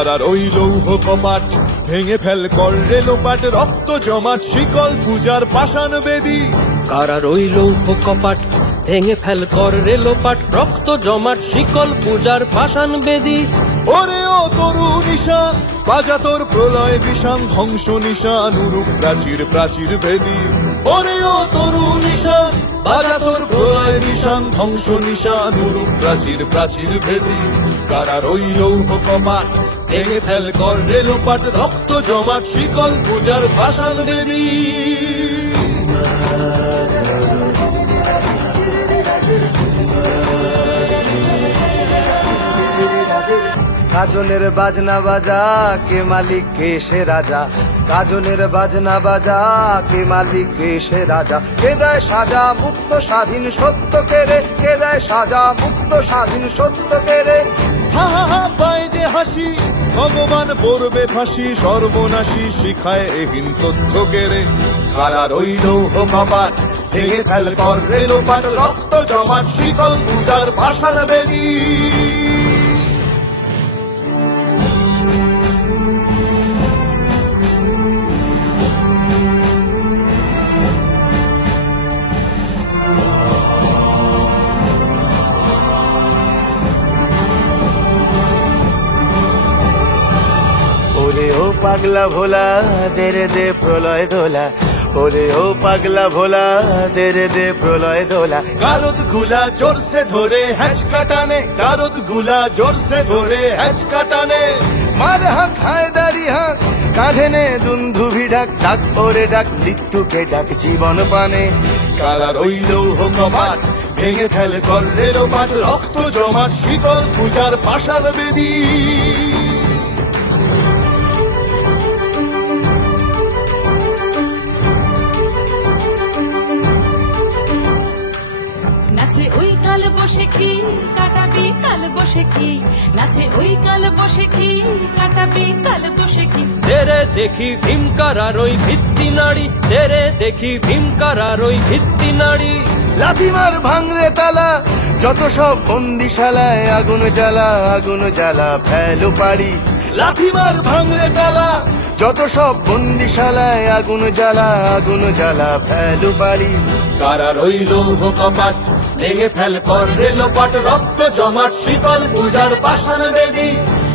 কারার ওই লৌহ কপাট ভেঙে ফেল কর রে লোপাট, রক্ত জমাট শিকল পূজার পাষাণ বেদী। কারার ওই লৌহ কপাট ভেঙে ফেল কর রে লোপাট, রক্ত জমাট শিকল পূজার পাষাণ বেদী। ওরে ও তরু নিশান বাজা তোর প্রলয় বিষান, ধ্বংস নিশান উরুপ প্রাচীর প্রাচীর ভেদী। ওরে ও তরু নিশান বাজা তোর প্রলয় বিষান, ধ্বংস নিশান উরুপ প্রাচীর প্রাচীর ভেদী। কারার ওই লৌহ কপাট ভেঙে ফেল কর রে লোপাট, রক্ত জমাট শিকল পূজার পাষাণ বেদী। গাজনের বাজনা বাজা কে মালিক কে সে রাজা, গাজনের বাজনা বাজা কে মালিক কে সে রাজা। কে দেয় সাজা মুক্ত স্বাধীন সত্য কেড়ে, কে দেয় সাজা মুক্ত স্বাধীন সত্য কেড়ে। হা হা হা পায় যে হাসি ভগবান পড়বে ফাঁসি, সর্বনাশী শিখায় এহীন তথ্য কেড়ে। কারার ওই লৌহ কপাট ভেঙে ফেল কর রে লোপাট, রক্ত জমাট শিকল পূজার পাষাণ বেদী। ওরে ও পাগলা ভোলা দে রে দে প্রলয় দোলা, ওরে ও পাগলা ভোলা দে রে দে প্রলয় দোলা। গারদ গুলা জোরসে ধরে হ্যাচকা টানে, গারদ গুলা জোরসে ধরে হ্যাচকা টানে। মার হাঁক হায়দারি হাঁক কাঁধে নে দুন্ধুভি ডাক, ডাক ওরে ডাক মৃত্যুকে ডাক জীবন পানে। কারার ওই লৌহ কপাট ভেঙে ফেল কর রে লোপাট, রক্ত জমাট শিকল পূজার পাষাণ বেদী। নাচে ওই কাল বসে কি কাটাবি কাল বসে কি, নাচে ওই কাল বসে কি কাটাবি কাল বসে কি। তেরে দেখি ভীমকারার ওই ভিত্তি নাড়ি, তেরে দেখি ভীমকারার ওই ভিত্তি নাড়ি। লাথিমার ভাঙরে তালা যত সব বন্দিশালায়, আগুন জ্বালা আগুন জ্বালা ফেলো পারি। লাথিমার ভাঙরে তালা যত সব বন্দিশালায়, আগুন জ্বালা আগুন জ্বালা ফেলো পারি। কারার ওই লৌহ কপাট ভেঙে ফেল কর রে লোপাট, রক্ত জমাট শিকল পূজার পাষাণ বেদী।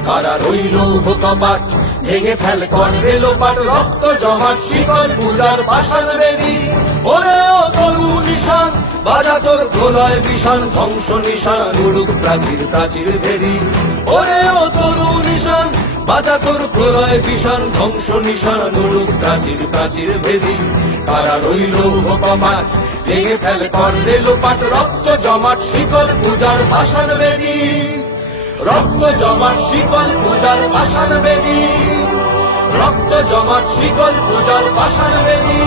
কারার ওই লৌহ কপাট ভেঙে ফেল কর রে লোপাট, রক্ত জমাট শিকল পূজার পাষাণ বেদী। ওরে ও তরু নিশান বাজা তোর প্রলয় বিষান, ধ্বংস নিশান উড়ুক প্রাচীর প্রাচীর ভেদী। ওরে ও তরু নিশান বাজা তোর প্রলয় বিষান, ধ্বংস নিশান উড়ুক প্রাচীর প্রাচীর ভেদী। কারার ওই লৌহ কপাট ভেঙে ফেল কর রে লোপাট, রক্ত জমাট শিকল পূজার পাষাণ বেদী। রক্ত জমাট শিকল পূজার পাষাণ বেদী, রক্ত জমাট শিকল পূজার পাষাণ বেদী।